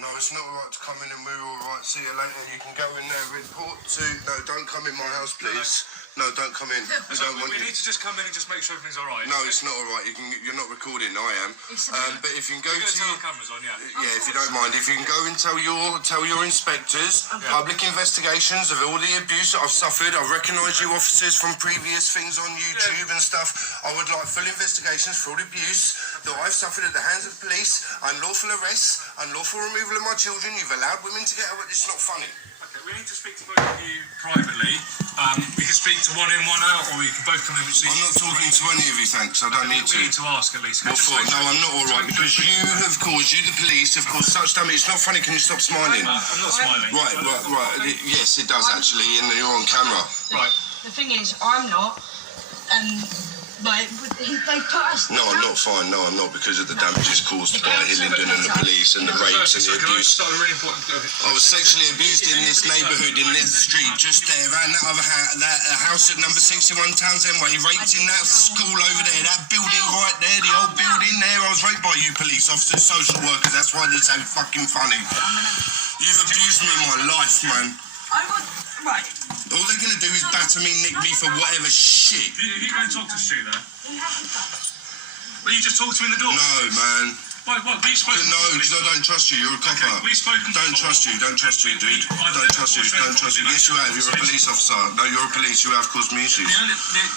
No, it's not alright to come in and we're alright. See you later. You can go in there, report to... No, don't come in my house, please. No, don't come in. We need to just come in and just make sure everything's alright. No, it's not alright. You're not recording. I am. But if you can go to... cameras on, yeah. Yeah, if you don't mind. If you can go and tell your inspectors, public investigations of all the abuse that I've suffered. I recognise you officers from previous things on YouTube and stuff. I would like full investigations for all the abuse that I've suffered at the hands of police, unlawful arrests, unlawful removal of my children. You've allowed women to get away. It's not funny. Okay, we need to speak to both of you privately. We can speak to one in, one out, or we can both come in. I'm not talking to any of you, thanks. I don't need to. We need to ask at least. What for? No, I'm not alright, because you have caused, you the police have caused such damage. It's not funny, can you stop smiling? I'm not smiling. Right. Yes, it does actually, and you're on camera. Right. The thing is, I'm not, they put us... No, I'm not fine. No, I'm not, because of the damages caused by Hillingdon and the police and the rapes and the abuse. I was sexually abused in this neighbourhood, in this street, just there, around that other house at number 61 Townsend Way, raped in that school over there, that building right there, the old building there. I was raped by you police officers, social workers. That's why they're so fucking funny. You've abused me in my life, man. Right. All they're going to do is batter me, nick me for whatever shit. You go and talk to Stu there. Well, you just talked to him in the door. No, man. What? We've spoken. No, because I don't trust you. You're a copper. Okay, we've spoken. Don't trust you, dude. Don't trust you. Don't trust you. Yes, you have. You're a police officer. No, you're a police. You have caused me issues.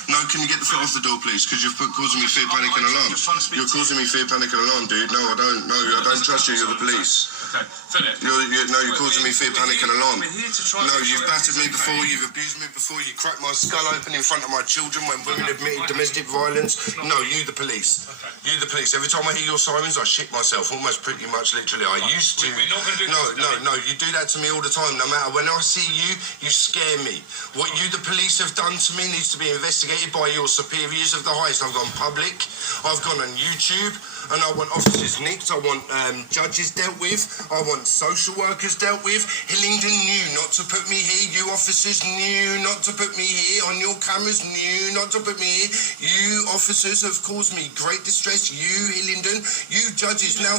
No, can you get the foot off the door, please? Because you're causing me fear, panic and alarm. You're causing me fear, panic and alarm, dude. No, I don't. No, I don't trust you. You're the police. Okay, Philip. You're causing me fear, panic and alarm. We're here to try. No, you've battered me before. You've abused me before. You cracked my skull open in front of my children when women admitted domestic violence. No, you the police. You the police. Every time I hear your sirens, I shit myself. Almost pretty much literally. I used to. We're not going to do No. You do that to me all the time. No matter when I see you, you scare me. What you the police have done to me needs to be investigated by your superiors of the highest. I've gone public. I've gone on YouTube. And I want officers nicked, I want judges dealt with, I want social workers dealt with. Hillingdon knew not to put me here, you officers knew not to put me here, on your cameras knew not to put me here. You officers have caused me great distress, you Hillingdon, you judges. Now,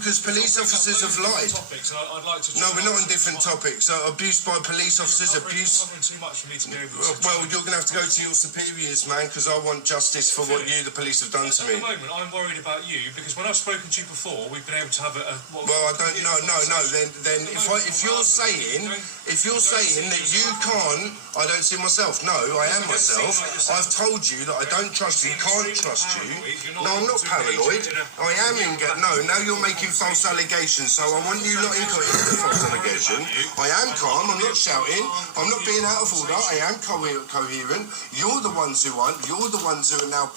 because police officers have lied. No, we're not on different topics. Abuse by police officers, abuse... Well, you're going to have to go to your superiors, man, because I want justice for what you, the police, have done to me. At the moment, I'm worried about you because when I've spoken to you before, we've been able to have well, I don't. No. Then if you're saying that you can't, I don't see myself. No, I am myself. I've told you that I don't trust you. Can't trust you. No, I'm not paranoid. I am in. No, now you're making false allegations. So I want you not into the false allegation. I am calm. I'm not shouting. I'm not being out of order. I am coherent. You're the ones who aren't. You're the ones who are now.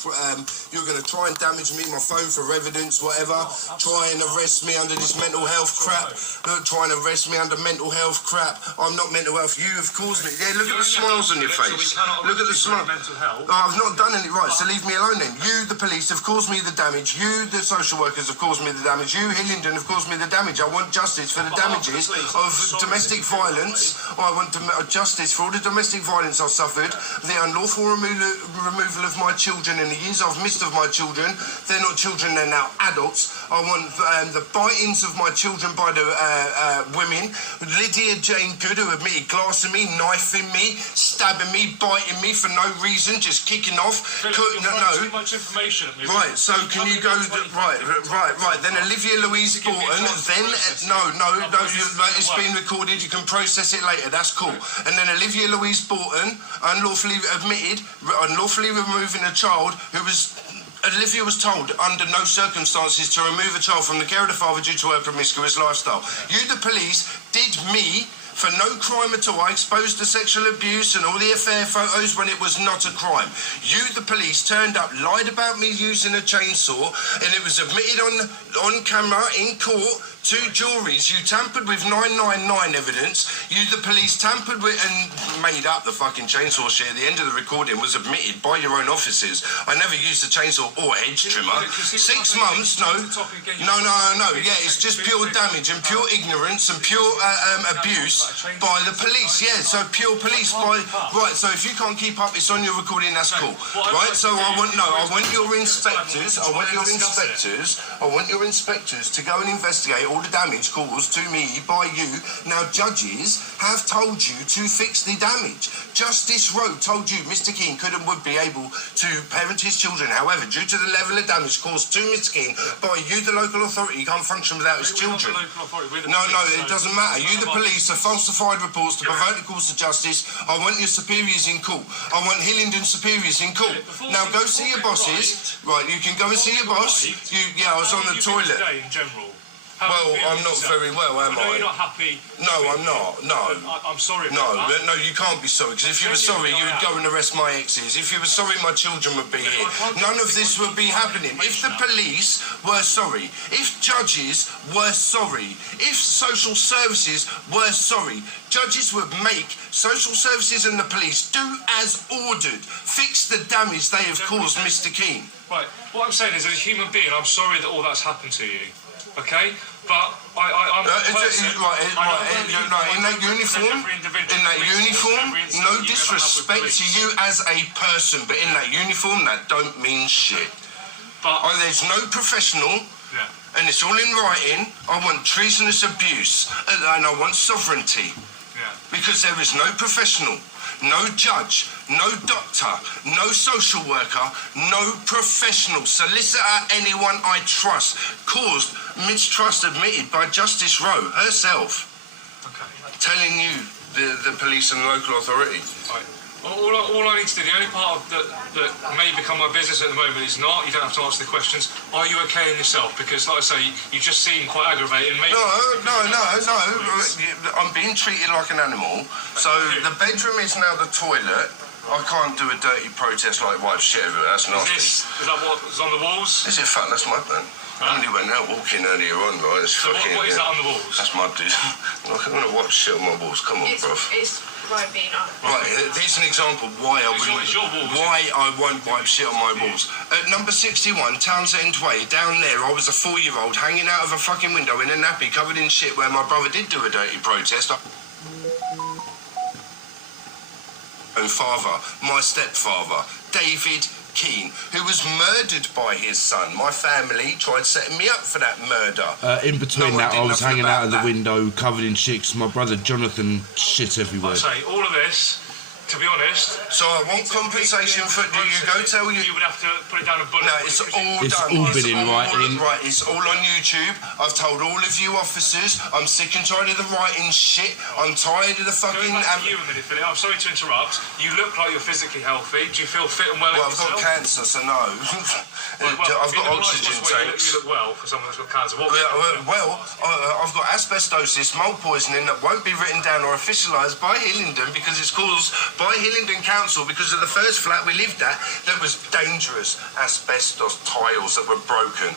You're going to try and damage me. My phone for evidence, whatever, try and arrest me under this mental health crap, try and arrest me under mental health crap. I'm not mental health, you have caused me. Yeah, look at the smiles on your face. Look at the smile. Oh, I've not done any right, so leave me alone then. You, the police, have caused me the damage. You, the social workers, have caused me the damage. You, Hillingdon, have caused me the damage. I want justice for the damages of domestic violence. I want justice for all the domestic violence I've suffered, the unlawful removal of my children in the years I've missed of my children. They're not children, they're now adults. I want the bite-ins of my children by the women. Lydia Jane Good, who admitted glassing me, knifing me, stabbing me, biting me for no reason, just kicking off. Too much information at me. Right, so can you go... Right. Then Olivia Louise borton, then... No, it's been recorded, you can process it later, that's cool. And then Olivia Louise borton, unlawfully admitted, unlawfully removing a child who was... Olivia was told under no circumstances to remove a child from the care of the father due to her promiscuous lifestyle. You, the police, did me for no crime at all. I exposed the sexual abuse and all the affair photos when it was not a crime. You, the police, turned up, lied about me using a chainsaw, and it was admitted on camera in court. 2 juries. You tampered with 999 evidence. You, the police, tampered with and made up the fucking chainsaw shit. At the end of the recording was admitted by your own officers. I never used a chainsaw or edge trimmer. 6 months, no. Yeah, it's just pure damage and pure ignorance and pure abuse by the police. Yeah, so pure police by... Right, so if you can't keep up, it's on your recording, that's cool. Right, so I want your inspectors to go and investigate all the damage caused to me by you. Now, judges have told you to fix the damage. Justice Rowe told you Mr. Keane could and would be able to parent his children. However, due to the level of damage caused to Mr. Keane by you, the local authority, he can't function without his children. No, it doesn't matter. You, the police, have falsified reports to provoke the course of justice. I want your superiors in court. I want Hillingdon superiors in court. Now, go see your bosses. Right, you can go and see your boss. I was on the toilet. Today in general. Well, I'm not very well, am I? No, you're not happy. No, I'm not. No. I'm sorry about that. No, you can't be sorry, because if you were sorry, you would go and arrest my exes. If you were sorry, my children would be here. None of this would be happening. If the police were sorry, if judges were sorry, if social services were sorry, judges would make social services and the police do as ordered. Fix the damage they have caused Mr. Keane. Right, what I'm saying is, as a human being, I'm sorry that all that's happened to you, okay? But I'm a person... In that uniform, no disrespect to you as a person, but in that uniform, that don't mean shit. But there's no professional, and it's all in writing. I want treasonous abuse, and I want sovereignty, because there is no professional, no judge, no doctor, no social worker, no professional, solicitor, anyone I trust, caused mistrust admitted by Justice Rowe herself, telling you, the police and the local authority. Right. All I need to do, the only part that may become my business at the moment is not. You don't have to answer the questions. Are you okay in yourself? Because, like I say, you just seem quite aggravated. No. I'm being treated like an animal. So the bedroom is now the toilet. I can't do a dirty protest like wipe shit everywhere. That's nasty. Is that what was on the walls? Is it fun? That's my plan. I only went out walking earlier on, right? It's so what is that on the walls? That's my dude. Look, I'm going to wipe shit on my walls. Come on, bruv. Right, here's an example why I won't wipe shit on my walls. At number 61, Townsend Way, down there, I was a 4-year-old hanging out of a fucking window in a nappy covered in shit where my brother did do a dirty protest. And father, my stepfather, David Keane, who was murdered by his son. My family tried setting me up for that murder. In between that, I was hanging out of the window covered in shit 'cause my brother Jonathan shit everywhere. I'll say, all of this, to be honest... So I want compensation for... Do you go tell you... You would have to put it down a bullet. No, it's all done. It's all been in writing. Right, it's all on YouTube. I've told all of you officers, I'm sick and tired of the writing shit. I'm tired of the fucking... Going back to you a minute, Philip, I'm sorry to interrupt. You look like you're physically healthy. Do you feel fit and well? Well, I've got cancer, so no. I've got oxygen tanks. You look well for someone that's got cancer. I've got asbestosis, mold poisoning that won't be written down or officialised by Hillingdon because it's caused by Hillingdon Council because of the first flat we lived at that was dangerous asbestos tiles that were broken.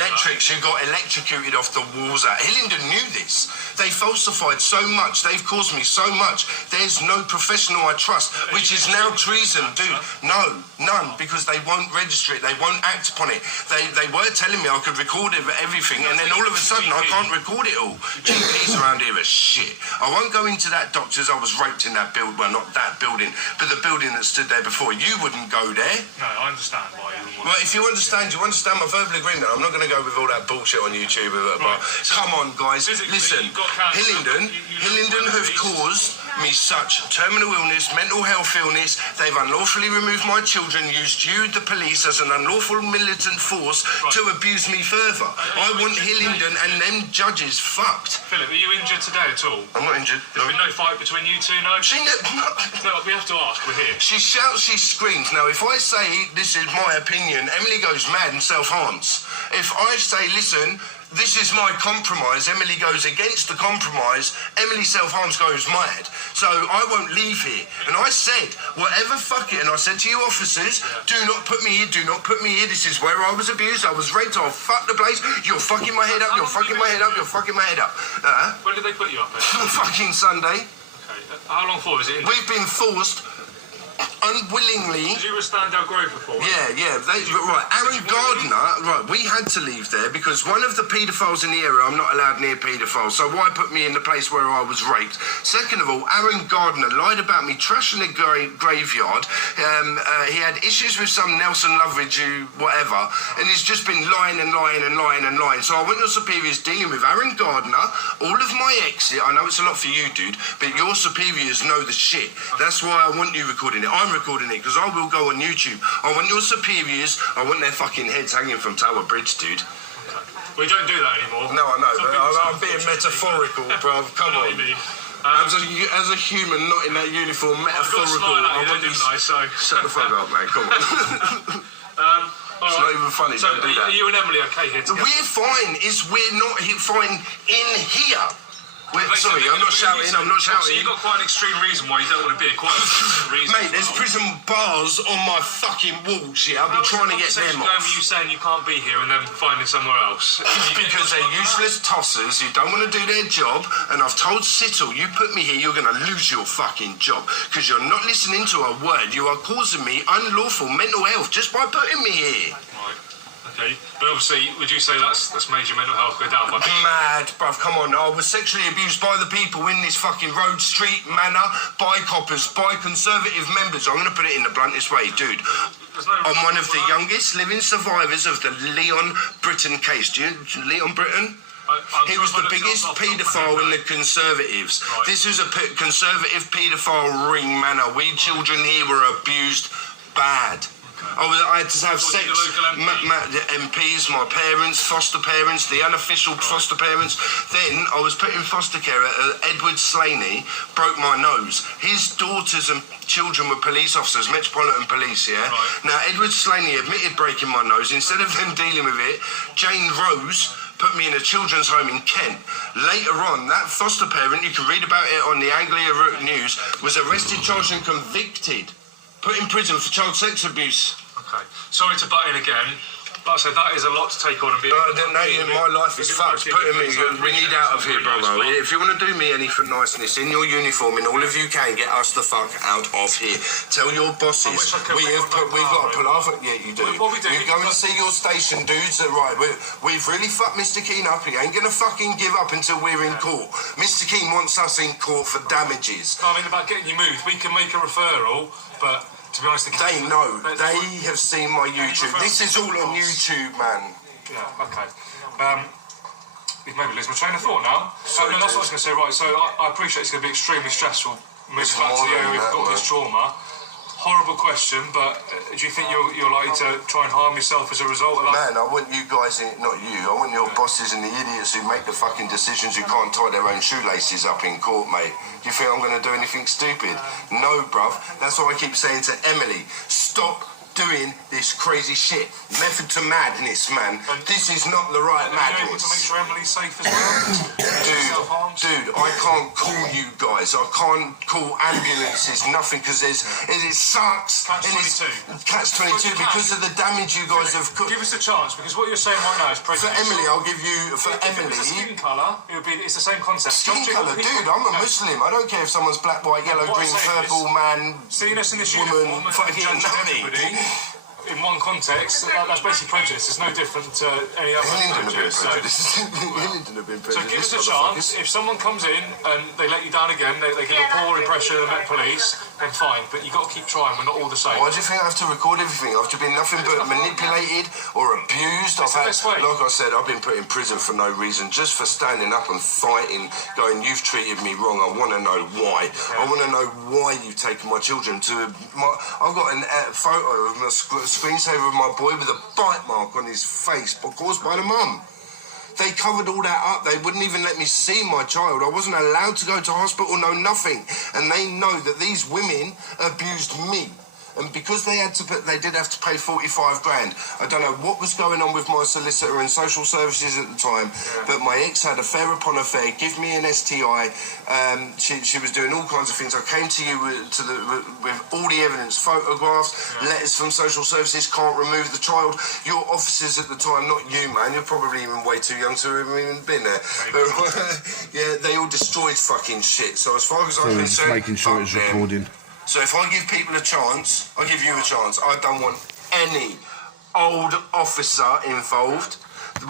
Electrics, you got electrocuted off the walls at. Hillingdon knew this. They falsified so much. They've caused me so much. There's no professional I trust, which is now treason, dude. No, none, because they won't register it. They won't act upon it. They were telling me I could record everything, and then all of a sudden I can't record it all. GPs around here are shit. I won't go into that, doctors. I was raped in that building. Well, not that building, but the building that stood there before. You wouldn't go there. No, I understand why you wouldn't. Well, if you understand my verbal agreement. I'm not going to go with all that bullshit on YouTube. But come on, guys. Listen, Hillingdon have caused me such terminal illness, mental health illness. They've unlawfully removed my children, used you, the police, as an unlawful militant force to abuse me further. I want Hillingdon and them judges fucked. Philip, are you injured today at all? I'm not injured. There's been no fight between you two, no? No, we have to ask. We're here. She shouts, she screams. Now, if I say this is my opinion, Emily goes mad and self-harms. If I say, listen, this is my compromise, Emily goes against the compromise, Emily self-harms, goes mad. So I won't leave here. And I said, whatever, fuck it. And I said to you officers, do not put me here, do not put me here. This is where I was abused, I was raped, I'll fuck the place. You're fucking my head up, you're fucking my head up, you're fucking my head up. When did they put you up there? Fucking Sunday. Okay. How long for? Is it? We've been forced unwillingly. Did you ever stand Del Grove before? Yeah. Right, Aaron Gardner, right, we had to leave there because one of the paedophiles in the area, I'm not allowed near paedophiles, so why put me in the place where I was raped? Second of all, Aaron Gardner lied about me trashing the graveyard. He had issues with some Nelson Loveridge, whatever, and he's just been lying. So I want your superiors dealing with Aaron Gardner, all of my exit. I know it's a lot for you, dude, but your superiors know the shit. That's why I want you recording it. I'm recording it because I will go on YouTube. I want your superiors, I want their fucking heads hanging from Tower Bridge, dude. We don't do that anymore. No, I know, but I'm being metaphorical, bruv. Come on. As a human, not in that uniform, metaphorical. I want you nice, so. Shut the fuck up, man. Come on. It's not even funny. So don't do that. Are you and Emily okay here together? We're fine. We're not fine in here. Sorry, I'm not shouting. You've got quite an extreme reason why you don't want to be here. Quite a reason. Mate, there's prison bars on my fucking walls. Yeah, I've been trying to get them off. You saying you can't be here and then finding somewhere else? Because they're useless tossers who don't want to do their job. And I've told Sittle, you put me here, you're going to lose your fucking job because you're not listening to a word. You are causing me unlawful mental health just by putting me here. Right. Okay, but obviously, would you say that's made your mental health go down? Mad, bruv, come on. I was sexually abused by the people in this fucking road, street, manor, by coppers, by Conservative members. I'm going to put it in the bluntest way, dude. I'm one of the youngest living survivors of the Leon Britton case. Do you Leon Britton? He was the biggest paedophile in the Conservatives. Right. This was a Conservative paedophile ring manor. We children here were abused bad. I had to have sex. MPs, my parents, foster parents, the unofficial foster parents. Then I was put in foster care. Edward Slaney broke my nose. His daughters and children were police officers, Metropolitan Police, yeah? Right. Now, Edward Slaney admitted breaking my nose. Instead of them dealing with it, Jane Rose put me in a children's home in Kent. Later on, that foster parent, you can read about it on the Anglia News, was arrested, charged and convicted. Put in prison for child sex abuse. Okay. Sorry to butt in again. Like I said, that is a lot to take on and be... my life is fucked. We need out of here, brother. If you want to do me anything niceness in your uniform, and all of you can, get us the fuck out of here. Tell your bosses we've got to pull off. Yeah, you do. You go and see your station dudes. Right, we've really fucked Mr. Keane up. He ain't going to fucking give up until we're in court. Mr. Keane wants us in court for damages. I mean, about getting you moved, we can make a referral, but... To be honest, they know. They have seen my YouTube. This is all on YouTube, man. Yeah, okay. You've made me lose my train of thought now. Sorry, that's what I was going to say. Right, so I appreciate it's going to be extremely stressful moving back to the area we've got this trauma. Horrible question, but do you think you're likely to try and harm yourself as a result of that? Man, I want you guys, not you, I want your bosses and the idiots who make the fucking decisions who can't tie their own shoelaces up in court, mate. Do you think I'm going to do anything stupid? No, bruv. That's what I keep saying to Emily. Stop doing this crazy shit. Method to madness, man. This is not the right madness. Are you able to make sure Emily's safe as well? Dude, I can't call you guys. I can't call ambulances, nothing, because it sucks. Catch-22 because of the damage you guys have caused. Give us a chance, because what you're saying right now is prejudice. For Emily, I'll give you, Emily... If it's a skin colour, it's the same concept. Skin colour? Dude, I'm a Muslim. I don't care if someone's black, white, yellow, green, purple, man, woman, fucking nothing. In one context, that's basically prejudice. It's no different to any other prejudice. So give us a chance. If someone comes in and they let you down again, they give a poor impression of the Met Police, then fine. But you've got to keep trying. We're not all the same. Why do you think I have to record everything? I've been nothing but manipulated or abused. Like I said, I've been put in prison for no reason, just for standing up and fighting, going, you've treated me wrong. I want to know why. I want to know why you've taken my children to... I've got a photo of my screensaver of my boy with a bite mark on his face caused by the mum. They covered all that up. They wouldn't even let me see my child. I wasn't allowed to go to hospital, no nothing. And they know that these women abused me. And because they did have to pay 45 grand. I don't know what was going on with my solicitor and social services at the time, but my ex had affair upon affair, give me an STI. She was doing all kinds of things. I came to you with all the evidence, photographs, letters from social services, can't remove the child. Your officers at the time, not you, man, you're probably even way too young to have even been there. But, yeah, they all destroyed fucking shit. So as far as I'm concerned, making sure it's recording. So if I give people a chance, I give you a chance. I don't want any old officer involved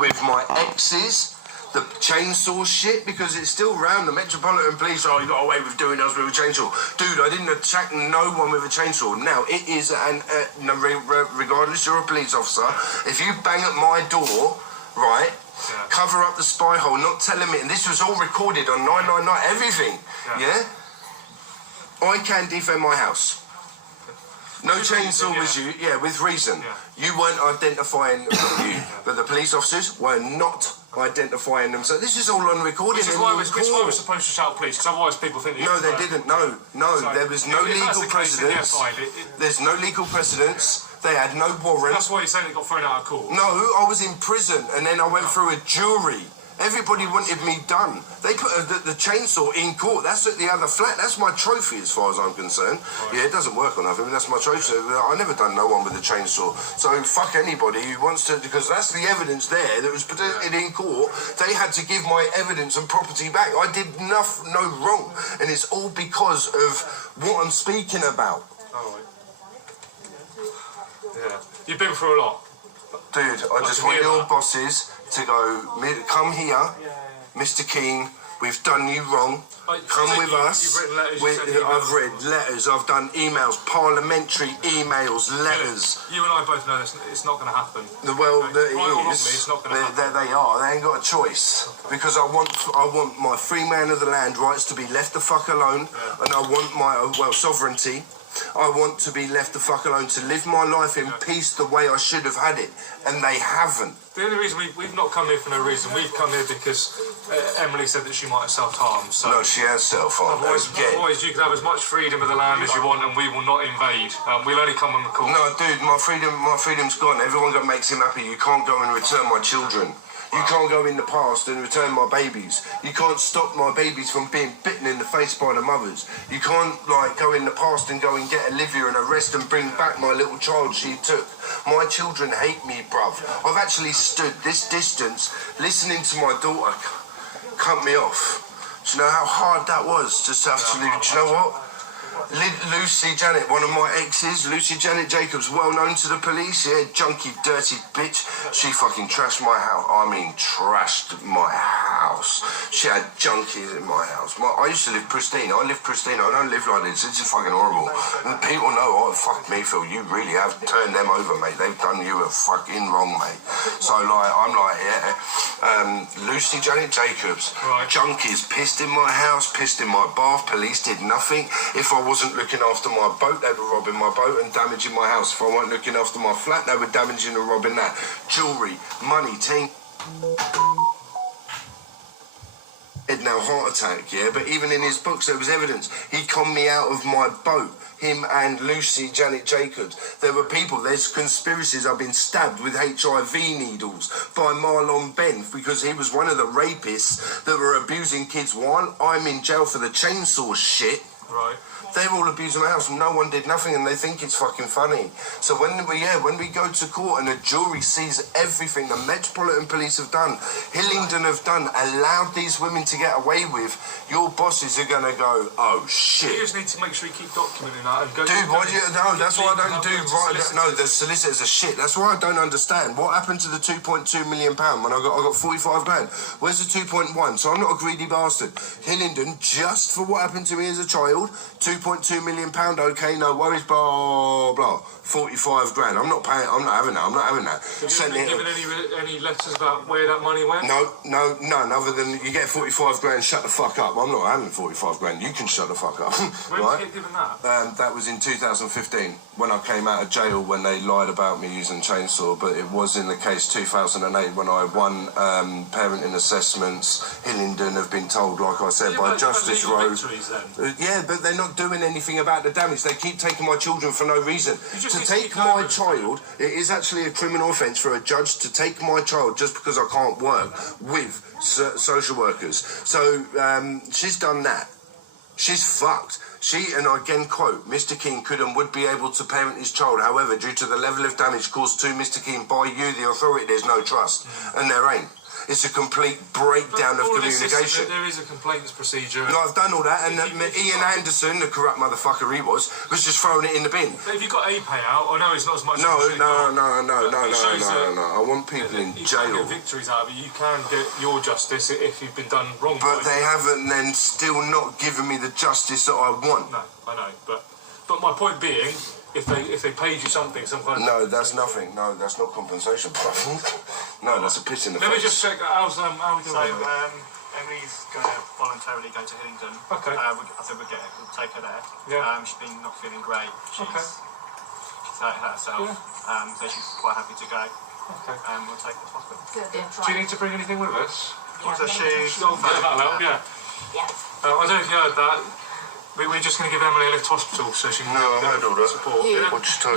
with my exes, the chainsaw shit, because it's still round. The Metropolitan Police, oh, you got away with doing us with a chainsaw. Dude, I didn't attack no one with a chainsaw. Now, it is, regardless you're a police officer, if you bang at my door, right, cover up the spy hole, not telling me, and this was all recorded on 999, everything, yeah? I can defend my house. No chainsaw was you, with reason. You weren't identifying you, but the police officers were not identifying them. So this is all on recording. Which is why we're supposed to shout police, because otherwise people think... No, they didn't. No. There was no legal precedence. There's no legal precedence. They had no warrant. That's why you're saying it got thrown out of court. No, I was in prison, and then I went through a jury. Everybody wanted me done. They put the chainsaw in court. That's at the other flat. That's my trophy as far as I'm concerned. Right. Yeah, it doesn't work on nothing, but that's my trophy. I never done no one with a chainsaw. So fuck anybody who wants to, because that's the evidence there that was presented in court. They had to give my evidence and property back. I did no wrong. And it's all because of what I'm speaking about. Oh, yeah. You've been through a lot. Dude, I just want your bosses to go, come here, Mr. Keane, we've done you wrong, come with us. You've written letters, I've read letters, I've done emails, parliamentary emails, letters. You and I both know it's not going to happen. Well, it's not going to happen. They are, they ain't got a choice. Because I want my free man of the land rights to be left the fuck alone, and I want my, sovereignty. I want to be left the fuck alone to live my life in peace the way I should have had it, and they haven't. The only reason we've not come here for no reason. We've come here because Emily said that she might have self-harmed. So no, she has self-harmed. Otherwise, you can have as much freedom of the land as you want, and we will not invade. We'll only come on the call. No, dude, my freedom's gone. Everyone makes him happy. You can't go and return my children. You can't go in the past and return my babies. You can't stop my babies from being bitten in the face by the mothers. You can't, go in the past and go and get Olivia and arrest and bring back my little child she took. My children hate me, bruv. I've actually stood this distance listening to my daughter cut me off. Do you know how hard that was? Just have to leave. Do you know what? Lucy Janet, one of my exes, Lucy Janet Jacobs, well known to the police, junky, dirty bitch. She fucking trashed my house. I mean, trashed my house. She had junkies in my house. I used to live pristine. I live pristine. I don't live like this. It's just fucking horrible. And people know, fuck me, Phil, you really have turned them over, mate. They've done you a fucking wrong, mate. So, I'm Lucy Janet Jacobs, junkies pissed in my house, pissed in my bath. Police did nothing. If I wasn't looking after my boat, they were robbing my boat and damaging my house. If I weren't looking after my flat, they were damaging and robbing that. Jewellery, money, team. Now heart attack, but even in his books there was evidence. He conned me out of my boat. Him and Lucy Janet Jacobs. There were people, there's conspiracies. I've been stabbed with HIV needles by Marlon Ben because he was one of the rapists that were abusing kids while I'm in jail for the chainsaw shit. Right. They're all abusing my house and no one did nothing and they think it's fucking funny. So when we go to court and the jury sees everything the Metropolitan Police have done, Hillingdon have done, allowed these women to get away with, your bosses are going to go, oh shit. You just need to make sure you keep documenting that and go... Dude, why do you... No, that's why I don't do... No, the solicitors are shit. That's why I don't understand. What happened to the £2.2 million when I got 45 grand? Where's the 2.1? So I'm not a greedy bastard. Hillingdon, just for what happened to me as a child, £2.2 million, okay, no worries, blah, blah. 45 grand. I'm not having that. Have you been given any letters about where that money went? No, none, other than you get 45 grand, shut the fuck up. I'm not having 45 grand. You can shut the fuck up. When did you get given that? That was in 2015, when I came out of jail, when they lied about me using chainsaw, but it was in the case 2008 when I won parenting assessments. Hillingdon have been told, like I said, by Justice Rowe. Yeah, but they're not doing anything about the damage. They keep taking my children for no reason. To take my child, it is actually a criminal offence for a judge to take my child just because I can't work with social workers. So she's done that. She's fucked. She, and I again quote, Mr. King could and would be able to parent his child. However, due to the level of damage caused to Mr. King by you, the authority, there's no trust. And there ain't. It's a complete breakdown of communication. There is a complaints procedure. No, I've done all that, and Ian Anderson, the corrupt motherfucker he was just throwing it in the bin. But if you got a payout, I know it's not as much. No. I want people in jail. You can get victories out of it. You can get your justice if you've been done wrong. But they haven't then still not given me the justice that I want. No, I know, but my point being, if they paid you something, some kind of... No, that's nothing. No, that's not compensation. No, that's a piss in the face. Let me just check. How are we doing? So, Emily's going to voluntarily go to Hillingdon. Okay. I think we'll take her there. Yeah. She's been not feeling great. She's hurt herself. Yeah. So she's quite happy to go. Okay. We'll take her to hospital. Do you need to bring anything with us? What's her shoes? Yeah, that'll help, yeah. I don't know if you heard that. We're just going to give Emily a lift to hospital so she can No, I heard all that. support.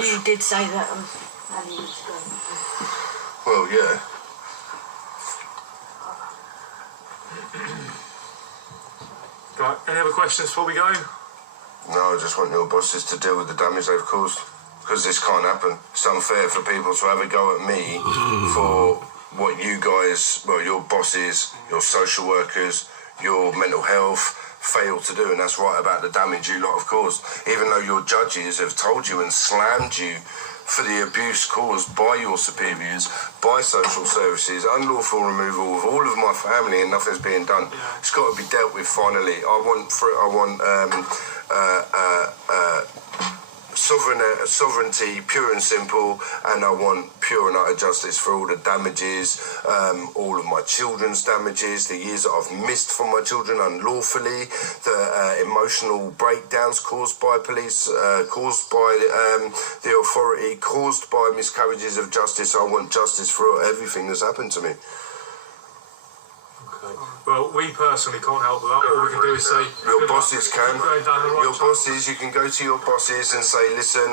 You did say that Ali was going. Well, yeah. Right, any other questions before we go? No, I just want your bosses to deal with the damage they've caused. Because this can't happen. It's unfair for people to have a go at me for what you guys, well, your bosses, your social workers, your mental health failed to do, and that's right about the damage you lot have caused. Even though your judges have told you and slammed you for the abuse caused by your superiors, by social services, unlawful removal of all of my family, and nothing's being done. It's got to be dealt with finally. I want sovereignty, pure and simple, and I want pure and utter justice for all the damages, all of my children's damages, the years that I've missed from my children unlawfully, the emotional breakdowns caused by police, caused by the authority, caused by miscarriages of justice. I want justice for everything that's happened to me. Well, we personally can't help with that. All we can do is say... Your bosses can. Your Your bosses, you can go to your bosses and say, listen,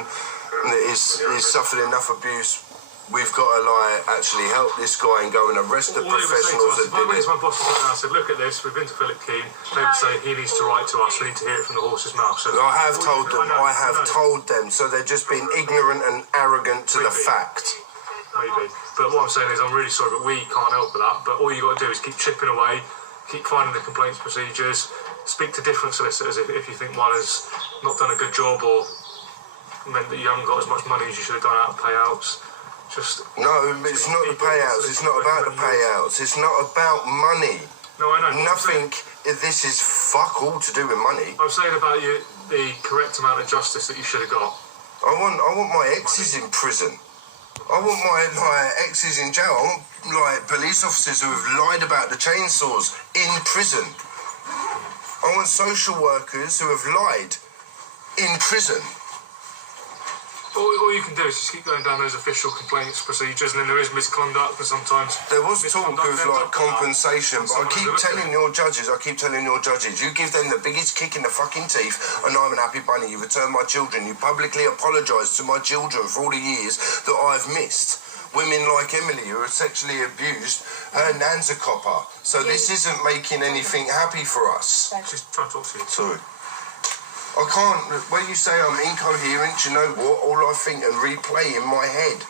he's suffered enough abuse. We've got to, actually help this guy and go and arrest the professionals that did it. If I went it. to my boss and I said, look at this, we've been to Philip Keane, they would say, he needs to write to us, we need to hear it from the horse's mouth. So I have told them, I have told them, so they're just being ignorant and arrogant to the fact. Maybe. But what I'm saying is, I'm really sorry, but we can't help with that. But all you got to do is keep chipping away, keep finding the complaints procedures, speak to different solicitors if you think one has not done a good job or meant that you haven't got as much money as you should have done out of payouts. No, it's not the payouts. It's not about the payouts. It's not about money. No, I know. Nothing. This is fuck all to do with money. I'm saying about you, the correct amount of justice that you should have got. I want my exes in prison. I want my exes in jail. I want police officers who have lied about the chainsaws in prison. I want social workers who have lied in prison. All you can do is just keep going down those official complaints procedures, and then there is misconduct, and sometimes... There was talk of compensation, but I keep telling your judges, you give them the biggest kick in the fucking teeth, and I'm an happy bunny. You return my children. You publicly apologise to my children for all the years that I've missed. Women like Emily who are sexually abused, her nan's a copper. So this isn't making anything happy for us. Just try to talk to you. Sorry. I can't, when you say I'm incoherent, you know what? All I think and replay in my head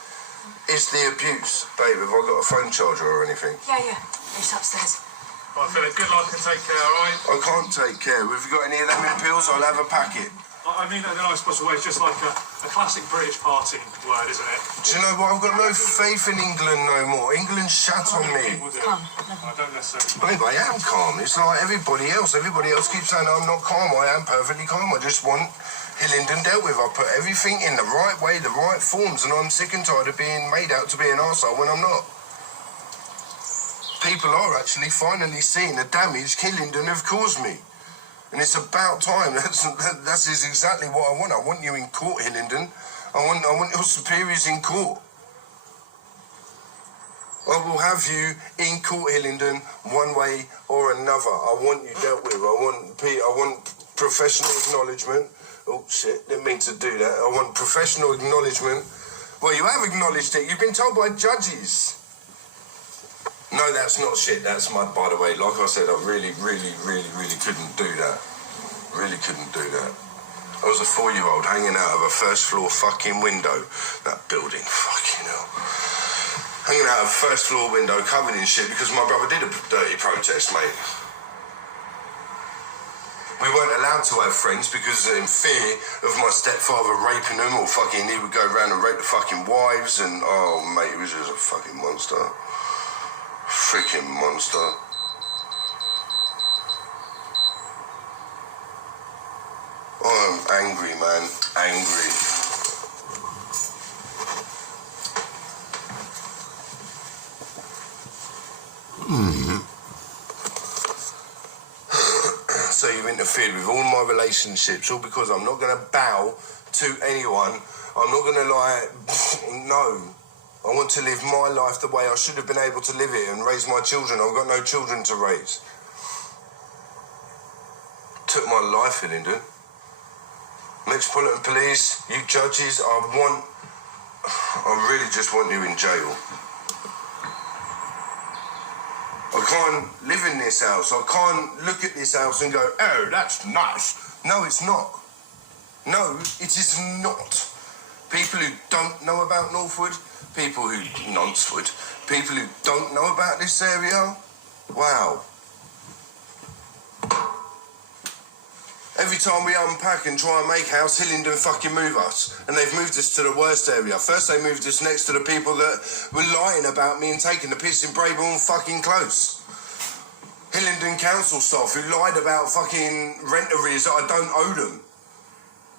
is the abuse. Babe, have I got a phone charger or anything? Yeah. It's upstairs. Right, Philip, good luck and take care, alright? I can't take care. Have you got any of them in pills? I'll have a packet. I mean that in the nice possible way. It's just like a classic British party word, isn't it? Do you know what? I've got no faith in England no more. England shat on me. Calm. I don't necessarily... Babe, I am calm. It's like everybody else. Everybody else keeps saying I'm not calm. I am perfectly calm. I just want Hillingdon dealt with. I put everything in the right way, the right forms, and I'm sick and tired of being made out to be an arsehole when I'm not. People are actually finally seeing the damage Hillingdon have caused me. And it's about time. That's exactly what I want. I want you in court, Hillingdon. I want your superiors in court. I will have you in court, Hillingdon, one way or another. I want you dealt with. I want professional acknowledgement. Oh shit, didn't mean to do that. I want professional acknowledgement. Well, you have acknowledged it. You've been told by judges. No, that's not shit. That's by the way, like I said, I really couldn't do that. Really couldn't do that. I was a 4-year-old hanging out of a first floor fucking window. That building, fucking hell. hanging out of a first floor window covered in shit because my brother did a dirty protest, mate. We weren't allowed to have friends because in fear of my stepfather raping them, or fucking he would go around and rape the fucking wives, and oh mate, he was just a fucking monster. Freaking monster. I'm angry, man. Angry. So you've interfered with all my relationships, all because I'm not going to bow to anyone. I'm not going to lie. No. I want to live my life the way I should have been able to live it and raise my children. I've got no children to raise. Took my life, Hillingdon. Metropolitan Police, you judges, I really just want you in jail. I can't live in this house. I can't look at this house and go, oh, that's nice. No, it's not. No, it is not. People who don't know about Northwood, people who Noncewood, people who don't know about this area, wow. Every time we unpack and try and make house, Hillingdon fucking move us. And they've moved us to the worst area. First they moved us next to the people that were lying about me and taking the piss in Brabourne fucking Close. Hillingdon Council staff who lied about fucking rent arrears that I don't owe them.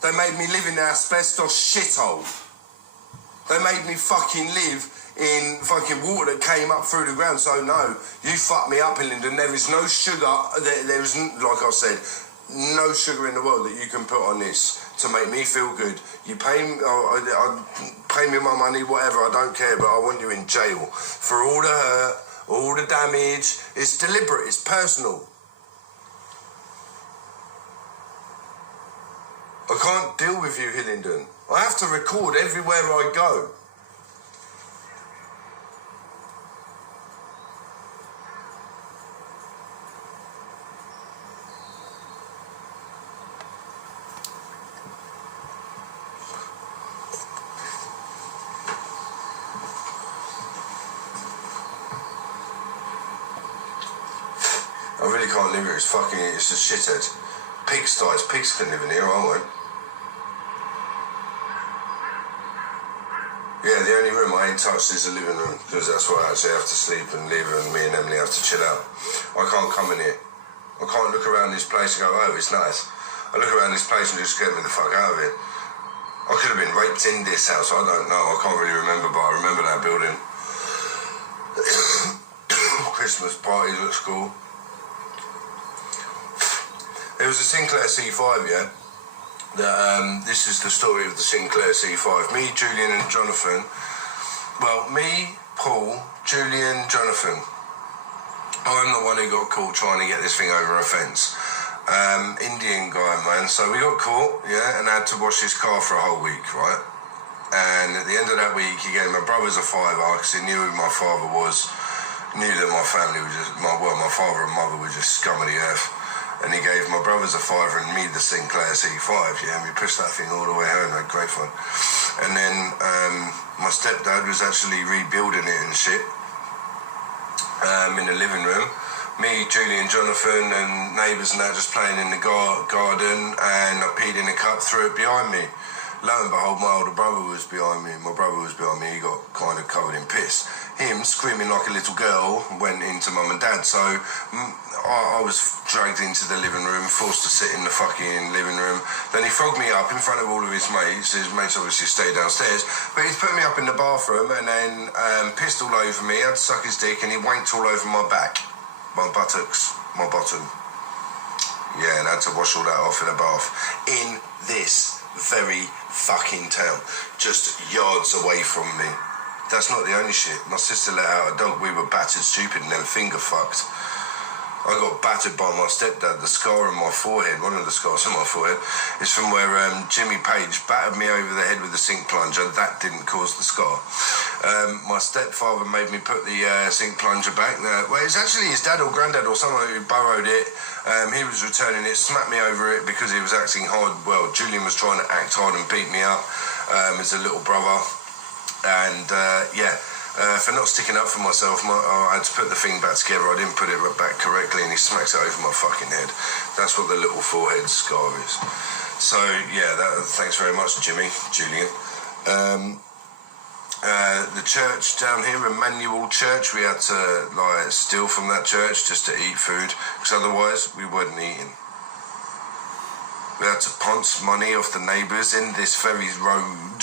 They made me live in an asbestos shithole. They made me fucking live in fucking water that came up through the ground. So no, you fucked me up, Hillingdon. There is no sugar, there is, like I said, no sugar in the world that you can put on this to make me feel good. You pay me, pay me my money, whatever, I don't care, but I want you in jail for all the hurt, all the damage. It's deliberate, it's personal. I can't deal with you, Hillingdon. I have to record everywhere I go. I really can't live here. It's a shithead. Pigsties. Pigs can live in here, I won't. Yeah, the only room I ain't touched is the living room, because that's where I actually have to sleep and live, and me and Emily have to chill out. I can't come in here. I can't look around this place and go, oh, it's nice. I look around this place and just get me the fuck out of it. I could have been raped in this house, I don't know. I can't really remember, but I remember that building. Christmas parties at school. There was a Sinclair C5, yeah? This is the story of the Sinclair C5. Me, Julian and Jonathan. Well, me, Paul, Julian, Jonathan. I'm the one who got caught trying to get this thing over a fence. Indian guy, man. So we got caught, yeah, and had to wash his car for a whole week, right? And at the end of that week, he gave my brothers a fiver because he knew who my father was. Knew that my family was just, my father and mother were just scum of the earth. And he gave my brothers a fiver and me the Sinclair C5, yeah, and we pushed that thing all the way home, had great fun. And then my stepdad was actually rebuilding it and shit in the living room. Me, Julian, Jonathan and neighbours and that just playing in the garden, and I peed in a cup, threw it behind me. Lo and behold, my older brother was behind me. My brother was behind me, he got kind of covered in piss. Him, screaming like a little girl, went into mum and dad. So I was dragged into the living room, forced to sit in the fucking living room. Then he frogged me up in front of all of his mates. His mates obviously stayed downstairs. But he's put me up in the bathroom and then pissed all over me, had to suck his dick, and he wanked all over my back, my buttocks, my bottom. Yeah, and had to wash all that off in a bath. In this very fucking town, just yards away from me. That's not the only shit. My sister let out a dog. We were battered stupid and then finger fucked. I got battered by my stepdad. The scar on my forehead, one of the scars on my forehead, is from where Jimmy Page battered me over the head with a sink plunger. That didn't cause the scar. My stepfather made me put the sink plunger back. Well, it's actually his dad or granddad or someone who borrowed it. He was returning it, smacked me over it because he was acting hard. Well, Julian was trying to act hard and beat me up as a little brother. And yeah, for not sticking up for myself. I had to put the thing back together. I didn't put it back correctly, and he smacks it over my fucking head. That's what the little forehead scar is. So yeah, thanks very much, Julian. The church down here, Emmanuel Church, we had to steal from that church just to eat food, because otherwise we weren't eating. We had to ponce money off the neighbours in this very road,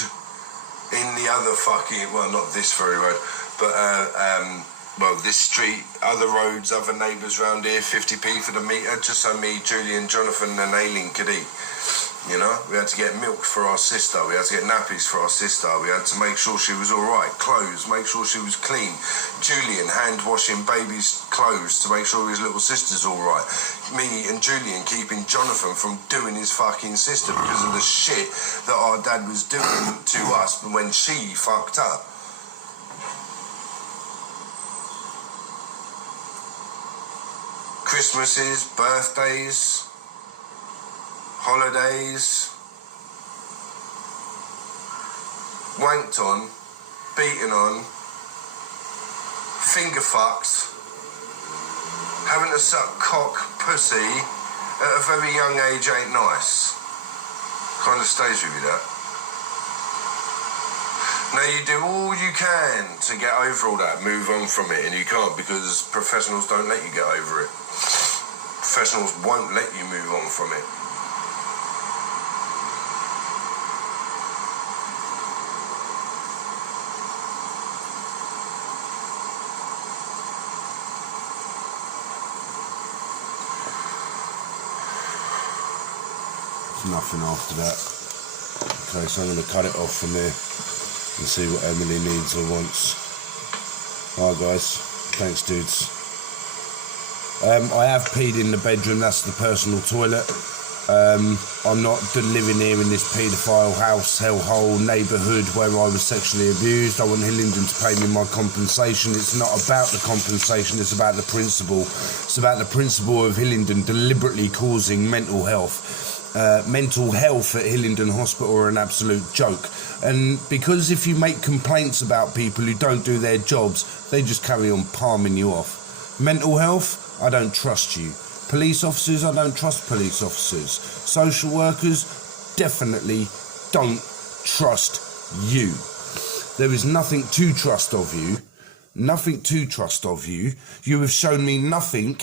in the other fucking, well, not this very road, but this street, other roads, other neighbours round here, 50p for the meter, just so me, Julian, Jonathan and Aileen could eat. You know, we had to get milk for our sister, we had to get nappies for our sister, we had to make sure she was alright, clothes, make sure she was clean. Julian hand washing baby's clothes to make sure his little sister's alright. Me and Julian keeping Jonathan from doing his fucking sister because of the shit that our dad was doing to us when she fucked up. Christmases, birthdays, holidays, wanked on, beaten on, finger fucked, having to suck cock pussy at a very young age ain't nice. Kind of stays with you, that. Now you do all you can to get over all that, move on from it, and you can't because professionals don't let you get over it. Professionals won't let you move on from it. Nothing after that. Okay, so I'm going to cut it off from there and see what Emily needs or wants. Alright guys, thanks dudes. I have peed in the bedroom, that's the personal toilet. I'm not living here in this paedophile house, hellhole neighbourhood where I was sexually abused. I want Hillingdon to pay me my compensation. It's not about the compensation, it's about the principle. It's about the principle of Hillingdon deliberately causing mental health. Mental health at Hillingdon Hospital are an absolute joke, and because if you make complaints about people who don't do their jobs, they just carry on palming you off. Mental health, I don't trust you. Police officers, I don't trust police officers. Social workers, definitely don't trust you. There is nothing to trust of you. Nothing to trust of you. You have shown me nothing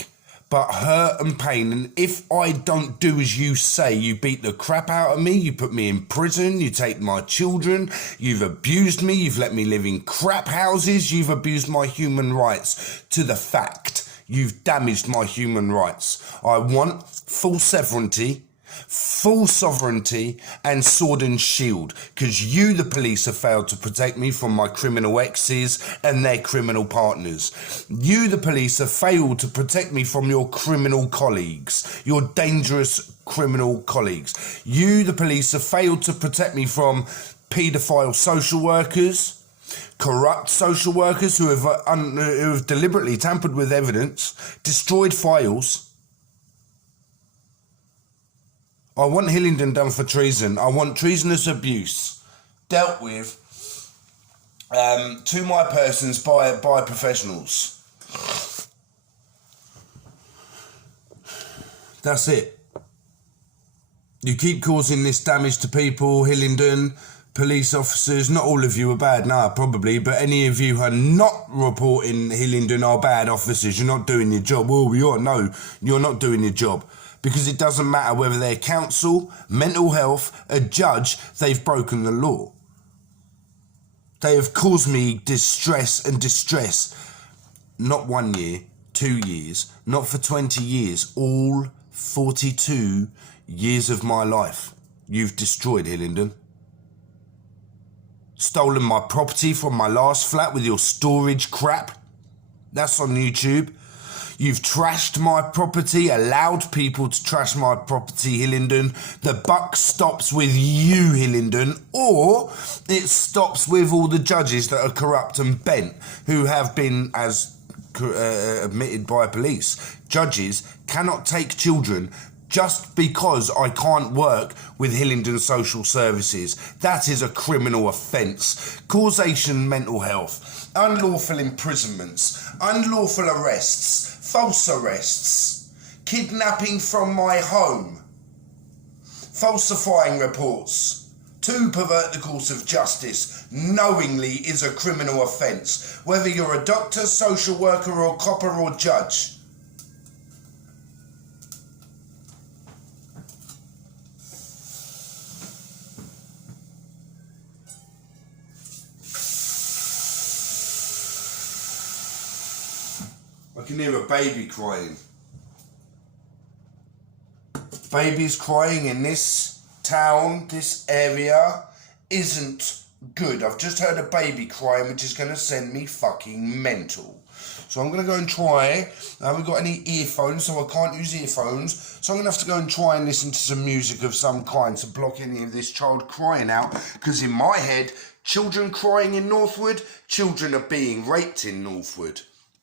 but hurt and pain, and if I don't do as you say, you beat the crap out of me, you put me in prison, you take my children, you've abused me, you've let me live in crap houses, you've abused my human rights to the fact. You've damaged my human rights. I want full sovereignty and sword and shield, because you, the police, have failed to protect me from my criminal exes and their criminal partners. You, the police, have failed to protect me from your criminal colleagues, your dangerous criminal colleagues. You, the police, have failed to protect me from paedophile social workers, corrupt social workers who have deliberately tampered with evidence, destroyed files. I want Hillingdon done for treason. I want treasonous abuse dealt with to my persons by professionals. That's it. You keep causing this damage to people, Hillingdon, police officers. Not all of you are bad, no, probably, but any of you who are not reporting Hillingdon are bad officers. You're not doing your job. Well, we are. No, you're not doing your job. Because it doesn't matter whether they're council, mental health, a judge, they've broken the law. They have caused me distress and distress. Not 1 year, 2 years, not for 20 years, all 42 years of my life. You've destroyed Hillingdon. Stolen my property from my last flat with your storage crap. That's on YouTube. You've trashed my property, allowed people to trash my property, Hillingdon. The buck stops with you, Hillingdon, or it stops with all the judges that are corrupt and bent, who have been, as admitted by police, judges cannot take children just because I can't work with Hillingdon Social Services. That is a criminal offence. Causation mental health. unlawful imprisonments, unlawful arrests, false arrests, kidnapping from my home, falsifying reports, to pervert the course of justice knowingly is a criminal offence, whether you're a doctor, social worker or copper or judge. I can hear a baby crying. Babies crying in this town, this area, isn't good. I've just heard a baby crying, which is going to send me fucking mental. So I'm going to go and try. I haven't got any earphones, so I can't use earphones. So I'm going to have to go and try and listen to some music of some kind to block any of this child crying out. Because in my head, children crying in Northwood, children are being raped in Northwood.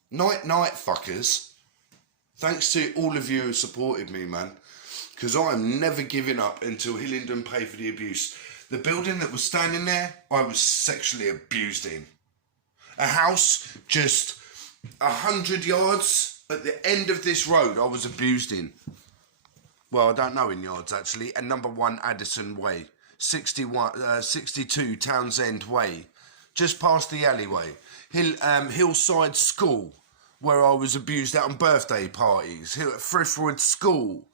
Night, night, fuckers. Thanks to all of you who supported me, man. Because I'm never giving up until Hillingdon paid for the abuse. The building that was standing there, I was sexually abused in. A house just 100 yards at the end of this road, I was abused in. Well, I don't know in yards, actually. And number 1 Addison Way. 62 Townsend Way. Just past the alleyway. Hillside School, where I was abused out on birthday parties. Frithwood School.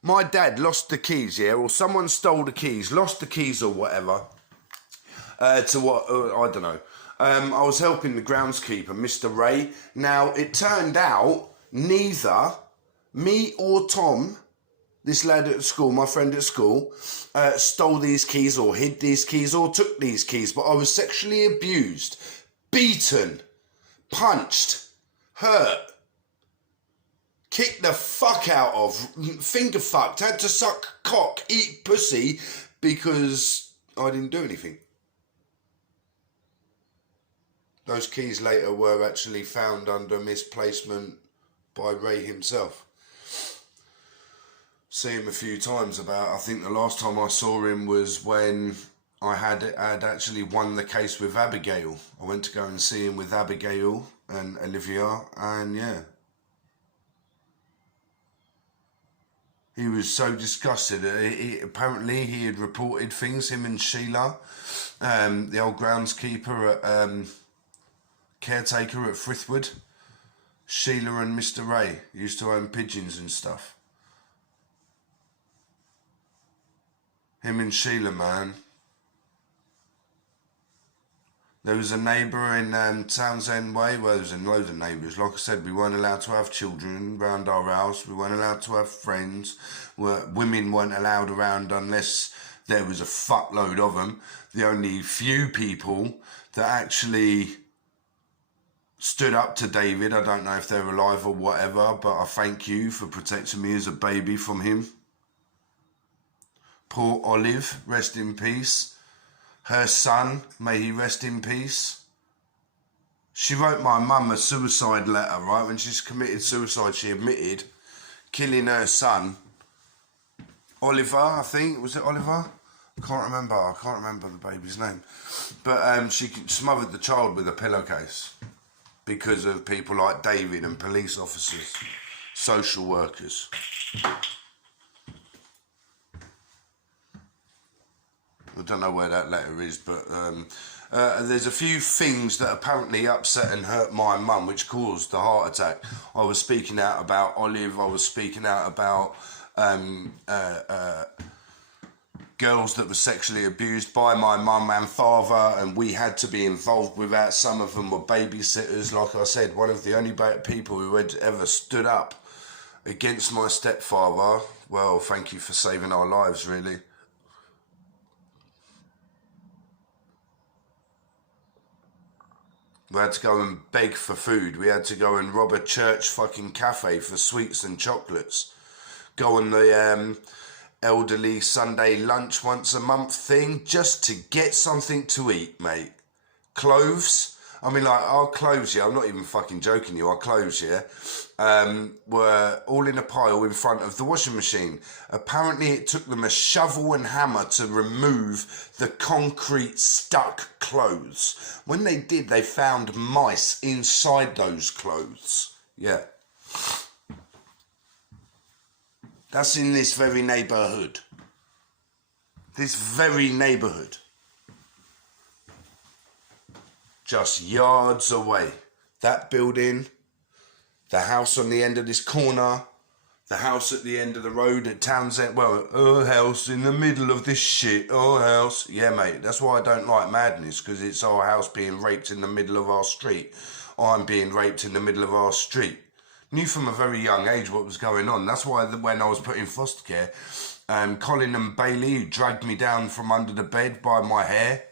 My dad lost the keys, yeah, or someone stole the keys, lost the keys or whatever, to what, I don't know. I was helping the groundskeeper, Mr. Ray. Now, it turned out neither me or Tom, this lad at school, my friend at school, stole these keys or hid these keys or took these keys, but I was sexually abused, beaten, punched, hurt, kicked the fuck out of, finger fucked, had to suck cock, eat pussy, because I didn't do anything. Those keys later were actually found under misplacement by Ray himself. See him a few times I think the last time I saw him was when I had actually won the case with Abigail. I went to go and see him with Abigail and Olivia, and yeah. He was so disgusted. Apparently he had reported things, him and Sheila, the old groundskeeper, caretaker at Frithwood. Sheila and Mr. Ray used to own pigeons and stuff. Him and Sheila, man. There was a neighbour in Townsend Way. Well, there was a load of neighbours. Like I said, we weren't allowed to have children around our house. We weren't allowed to have friends. Women weren't allowed around unless there was a fuckload of them. The only few people that actually stood up to David, I don't know if they're alive or whatever, but I thank you for protecting me as a baby from him. Poor Olive, rest in peace. Her son, may he rest in peace. She wrote my mum a suicide letter, right? When she's committed suicide, she admitted killing her son. Oliver, I think. Was it Oliver? I can't remember the baby's name. But she smothered the child with a pillowcase because of people like David and police officers, social workers. I don't know where that letter is, but there's a few things that apparently upset and hurt my mum, which caused the heart attack. I was speaking out about Olive. I was speaking out about girls that were sexually abused by my mum and father, and we had to be involved with that. Some of them were babysitters. Like I said, one of the only people who had ever stood up against my stepfather. Well, thank you for saving our lives, really. We had to go and beg for food. We had to go and rob a church fucking cafe for sweets and chocolates. Go on the elderly Sunday lunch once a month thing just to get something to eat, mate. Clothes, I mean, like, our clothes, yeah, I'm not even fucking joking you, our clothes, yeah, were all in a pile in front of the washing machine. Apparently it took them a shovel and hammer to remove the concrete stuck clothes. When they did, they found mice inside those clothes. Yeah. That's in this very neighbourhood. This very neighbourhood. Just yards away. That building, the house on the end of this corner, the house at the end of the road at Townsend. Well, our house in the middle of this shit, our house. Yeah, mate, that's why I don't like madness, because it's our house being raped in the middle of our street. I'm being raped in the middle of our street. Knew from a very young age what was going on. That's why when I was put in foster care, Colin and Bailey, who dragged me down from under the bed by my hair,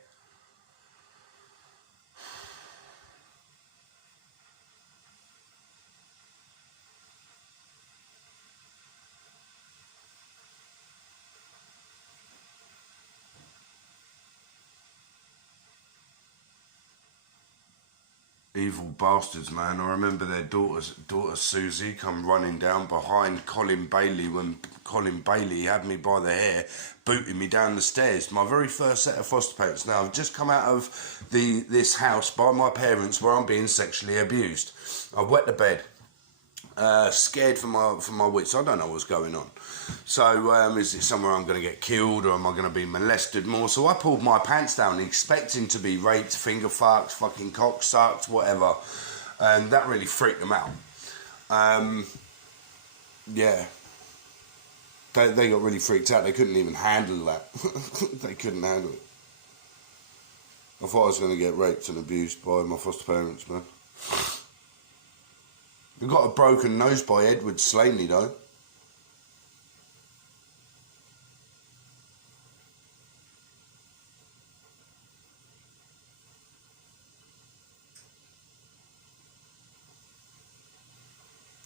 evil bastards, man. I remember their daughter Susie come running down behind Colin Bailey when Colin Bailey had me by the hair, booting me down the stairs. My very first set of foster parents. Now, I've just come out of this house by my parents where I'm being sexually abused. I wet the bed, scared for my wits. I don't know what's going on. So is it somewhere I'm going to get killed, or am I going to be molested more? So I pulled my pants down expecting to be raped, finger fucked, fucking cock sucked, whatever. And that really freaked them out. Yeah. They got really freaked out. They couldn't even handle that. They couldn't handle it. I thought I was going to get raped and abused by my foster parents, man. I got a broken nose by Edward Slaney, though.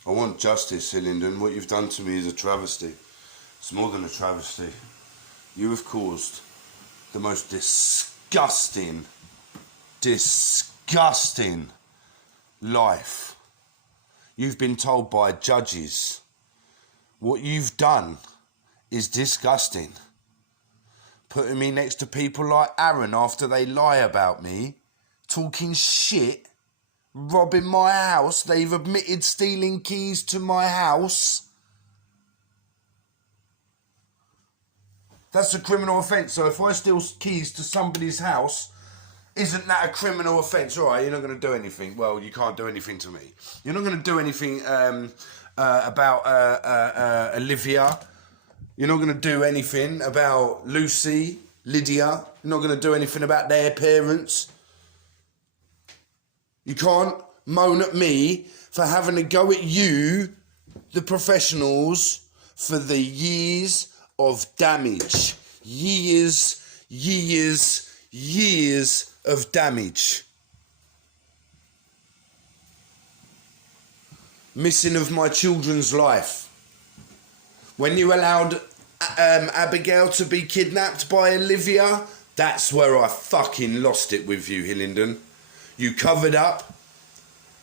I want justice, Hillingdon. What you've done to me is a travesty. It's more than a travesty. You have caused the most disgusting life. You've been told by judges what you've done is disgusting. Putting me next to people like Aaron after they lie about me, talking shit, robbing my house. They've admitted stealing keys to my house. That's a criminal offence. So if I steal keys to somebody's house, isn't that a criminal offence? All right, you're not going to do anything. Well, you can't do anything to me. You're not going to do anything about Olivia. You're not going to do anything about Lucy, Lydia. You're not going to do anything about their parents. You can't moan at me for having to go at you, the professionals, for the years of damage. Years of damage. Missing of my children's life. When you allowed Abigail to be kidnapped by Olivia, that's where I fucking lost it with you, Hillingdon. You covered up.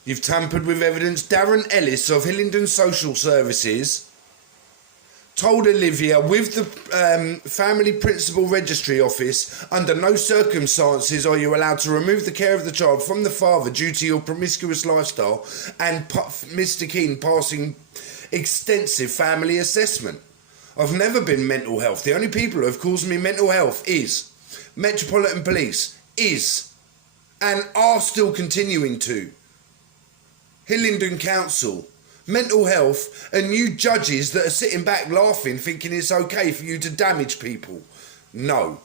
You've tampered with evidence. Darren Ellis of Hillingdon Social Services told Olivia with the Family Principal Registry Office, under no circumstances are you allowed to remove the care of the child from the father due to your promiscuous lifestyle, and Mr. Keane passing extensive family assessment. I've never been mental health. The only people who have caused me mental health is Metropolitan Police, and are still continuing to, Hillingdon Council, mental health, and you judges that are sitting back laughing thinking it's okay for you to damage people. No.